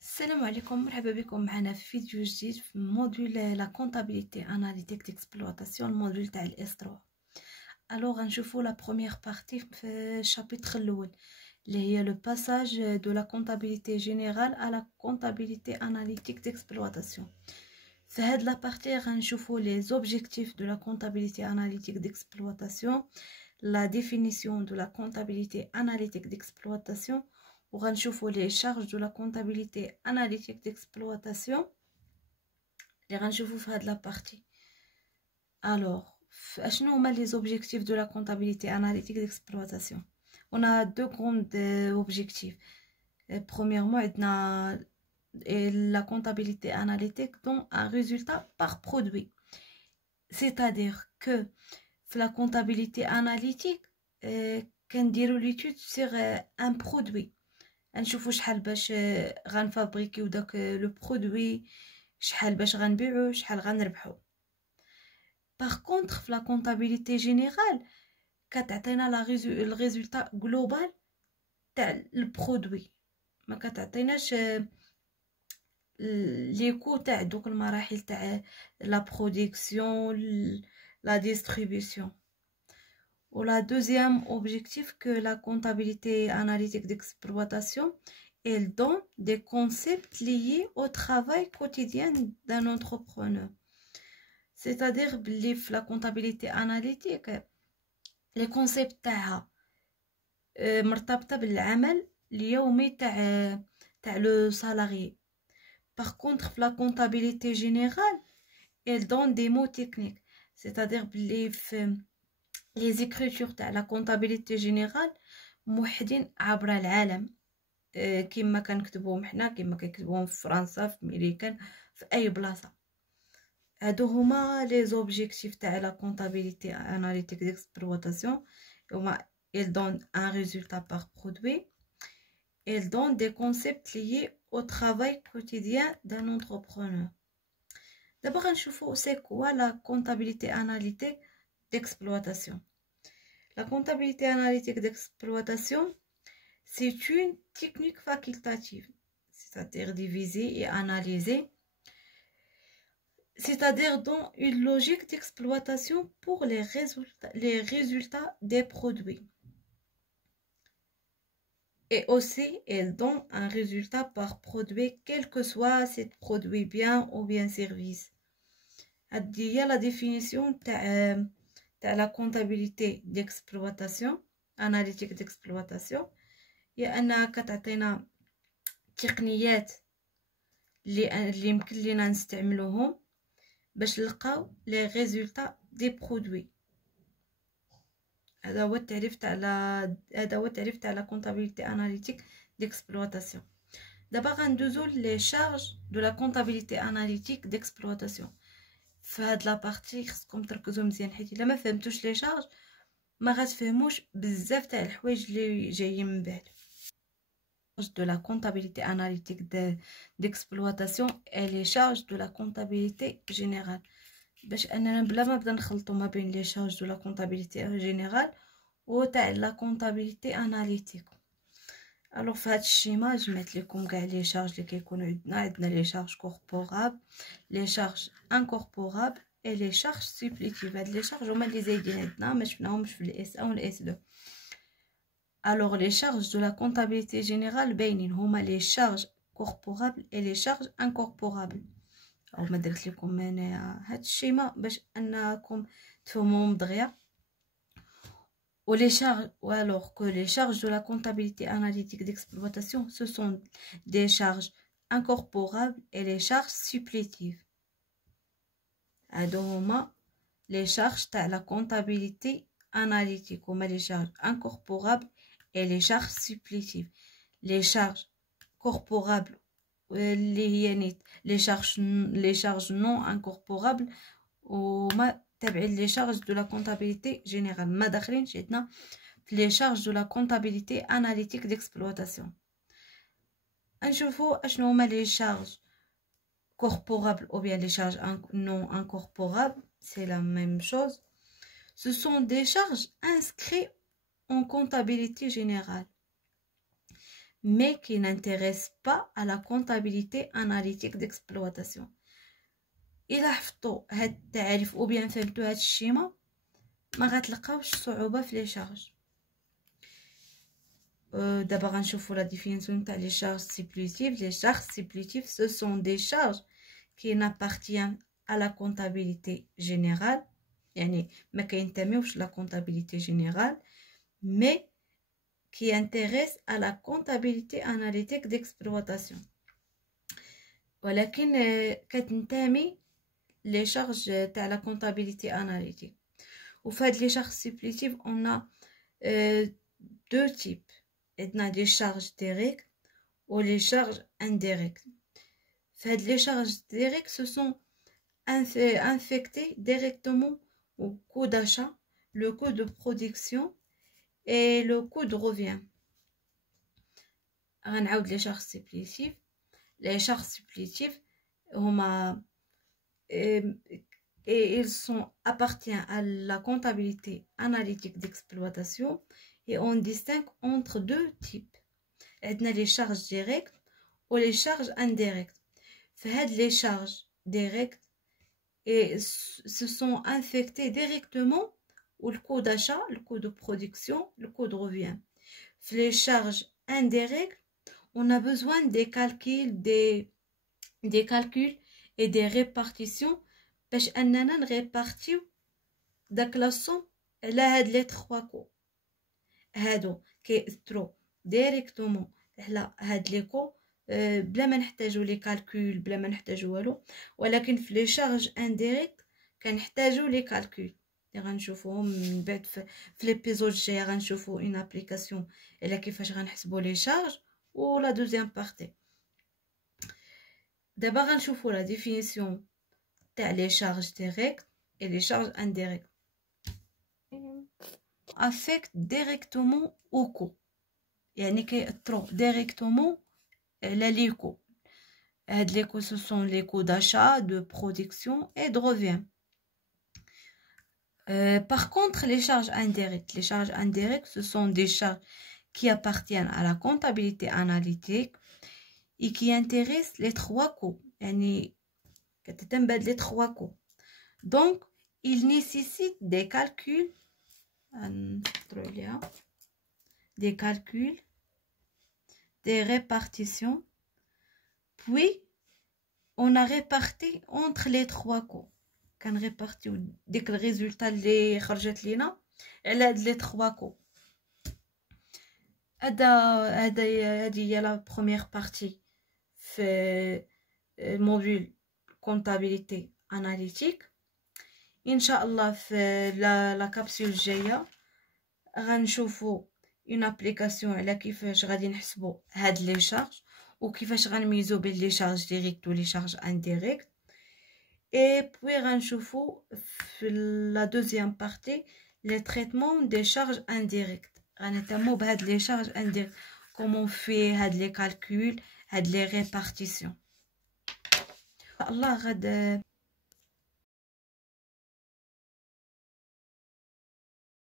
السلام عليكم، مرحبا بكم معنا في فيديو جديد في موديول لا كونطابيليتي اناليتيك ديكسبلوطاسيون، الموديول تاع الاس 3. الوغ غنشوفوا لا بروميير بارتي في الشابيتر الاول اللي هي لو باساج دو لا كونطابيليتي جينيرال على لا كونطابيليتي اناليتيك ديكسبلوطاسيون. في هاد لا بارتي غنشوفوا لي زوبجيكتيف دو لا كونطابيليتي اناليتيك ديكسبلوطاسيون، la définition de la comptabilité analytique d'exploitation, ou غنشوفوا les charges de la comptabilité analytique d'exploitation اللي غنشوفوا في هاد لا بارتي. alors اشنو هما les objectifs de la comptabilité analytique d'exploitation؟ on a deux grands objectifs. premièrement عندنا la comptabilité analytique donne un résultat par produit, c'est-à-dire que la comptabilité analytique كنديروا l'étude sur un produit، نشوفوا شحال باش غنفابريكيو داك لو برودوي، شحال باش غنبيعو، شحال غنربحو. باغ كونطخ في لا كونطابيليتي جينيرال كتعطينا الريزولتا جلوبال تاع البرودوي، ما كتعطيناش لي كو تاع دوك المراحل تاع لا برودكسيون، la distribution. Ou la deuxième objectif que la comptabilité analytique d'exploitation, elle donne des concepts liés au travail quotidien d'un entrepreneur. C'est-à-dire la comptabilité analytique, les concepts تاعها مرتبطة بالعمل اليومي تاع le salarié. Par contre, la comptabilité générale, elle donne des mots techniques. C'est-à-dire les écritures تاع la comptabilité générale موحدين عبر العالم، كما كنكتبوهم حنا، كما كيكتبوهم في فرنسا، في امريكان، في اي بلاصه. هادو هما لي زوبجيكتيف تاع la comptabilité analytique d'exploitation. هما ils donnent un résultat par produit, ils donnent des concepts liés au travail quotidien d'un entrepreneur. D'abord نشوفوا c'est quoi la comptabilité analytique d'exploitation. La comptabilité analytique d'exploitation, c'est une technique facultative, c'est-à-dire diviser et analyser, c'est-à-dire dans une logique d'exploitation pour les résultats des produits. Et aussi, elle donne un résultat par produit, quel que soit ce produit, bien ou bien service. Il y a la définition de la comptabilité d'exploitation, analytique d'exploitation. Il y a كتعطينا تقنيات اللي يمكن لينا نستعملوهم باش نلقاو لي ريزولطا دي برودوي. هذا هو التعريف تاع لا كونطابيليتي اناليتيك ديكسبلواتاسيون. دابا غندوزو لي شارج دو لا كونطابيليتي اناليتيك ديكسبلواتاسيون. في هاد لا بارتي خصكم تركزوا مزيان، حيت الا ما فهمتوش لي شارج ما غتفهموش بزاف تاع الحوايج اللي جايين من بعد. de la comptabilité analytique d'exploitation et les charges de la comptabilité générale. باش اننا بلا ما نبدا نخلطوا ما بين لي charges de la comptabilité générale و تاع la comptabilité analytique. الوغ في هاد الشيما جمعت لكم كاع لي شارج اللي كيكونوا عندنا لي شارج كوربورابل، لي شارج انكوربورابل اي لي شارج سوبليتيف. هاد لي شارج هما اللي زايدين عندنا، ما شفناهمش في الاس 1 والاس 2. alors les charges de la comptabilité générale باينين هما les charges corporables et les charges incorporables. او ما درت لكم هنا هاد الشيما باش انكم تفهموهم دغيا. ou les charges, ou alors que les charges de la comptabilité analytique d'exploitation, ce sont des charges incorporables et les charges supplétives. هادو les charges تاع la comptabilité analytique هما les charges incorporables et les charges supplétives. Les charges corporables les charges non incorporables هما تابعين les charges de la comptabilité générale، ما داخلينش عندنا في les charges de la comptabilité analytique d'exploitation. نشوفوا اشنو هما les charges corporables ou bien les charges non incorporables. C'est la même chose. Ce sont des charges inscrites en comptabilité générale, mais qui n'intéressent pas à la comptabilité analytique d'exploitation. إلا حفظتوا هاد التعريف أو بيان فهمتوا هاد الشيما ما غتلقاوش صعوبة في لي شارج. دابا غنشوفوا لا ديفينيسيون تاع لي شارج سيبليتيف. لي شارج سيبليتيف ce sont des charges qui n'appartiennent à la comptabilité générale، يعني ما كينتميوش لا comptabilité générale mais qui intéressent à la comptabilité analytique d'exploitation، ولكن كتنتمي les charges تاع la comptabilité analytique. وفي هاد les charges supplétives on a deux types. عندنا des charges directes ou les charges indirectes. في هاد les charges directes ce sont infectées directement au coût d'achat, le coût de production et le coût de revient. غنعاود les charges supplétives. Les charges supplétives هما et ils sont appartiennent à la comptabilité analytique d'exploitation et on distingue entre deux types. عندنا les charges directes ou les charges indirectes. فهاد les charges directes et se sont infectées directement au coût d'achat, le coût de production, le coût de revient. Les charges indirectes, on a besoin des calculs et des répartitions باش اننا نريبارتيو داك لا سوم على هاد لي 3 كو. هادو كيأثروا ديريكتومون على هاد لي كو بلا ما نحتاجو لي كالكول، بلا ما نحتاجو والو. ولكن في لي شارج انديريكت كنحتاجو لي كالكول اللي غنشوفوهم من بعد في ليبيزود الجاي. غنشوفو اون ابليكاسيون على كيفاش غنحسبو لي شارج و لا دوزيام بارتي. دابا غنشوفو لا ديفينيسيون تاع لي شارج ديريكت et les charges indirectes. affectent directement au coût، يعني كيأثروا directement على لي كو. هاد لي كو ce sont les coûts d'achat, de production et de revient. Par contre, les charges indirectes, ce sont des charges qui appartiennent à la comptabilité analytique et qui intéressent les 3 coûts. يعني كتتم les 3 coûts. Donc, il nécessite des calculs, des répartitions, puis on a réparti entre les 3 coûts. كان répartiو ديك الريزولتا اللي خرجت لينا على هاد لي 3 كو. هادي هي لا بروميير بارتي في موديول كونتابيليتي اناليتيك. ان شاء الله في لا كابسول الجايه غنشوفوا اون ابليكاسيون على كيفاش غادي نحسبوا هاد لي شارج وكيفاش غنميزو بين لي شارج ديريكت ولي شارج انديريكت. Et puis غنشوفوا في la deuxième partie les traitements des charges indirectes. غنهتموا بهاد les charges indirectes, comment fait هاد les calculs, هاد les répartitions. الله غاد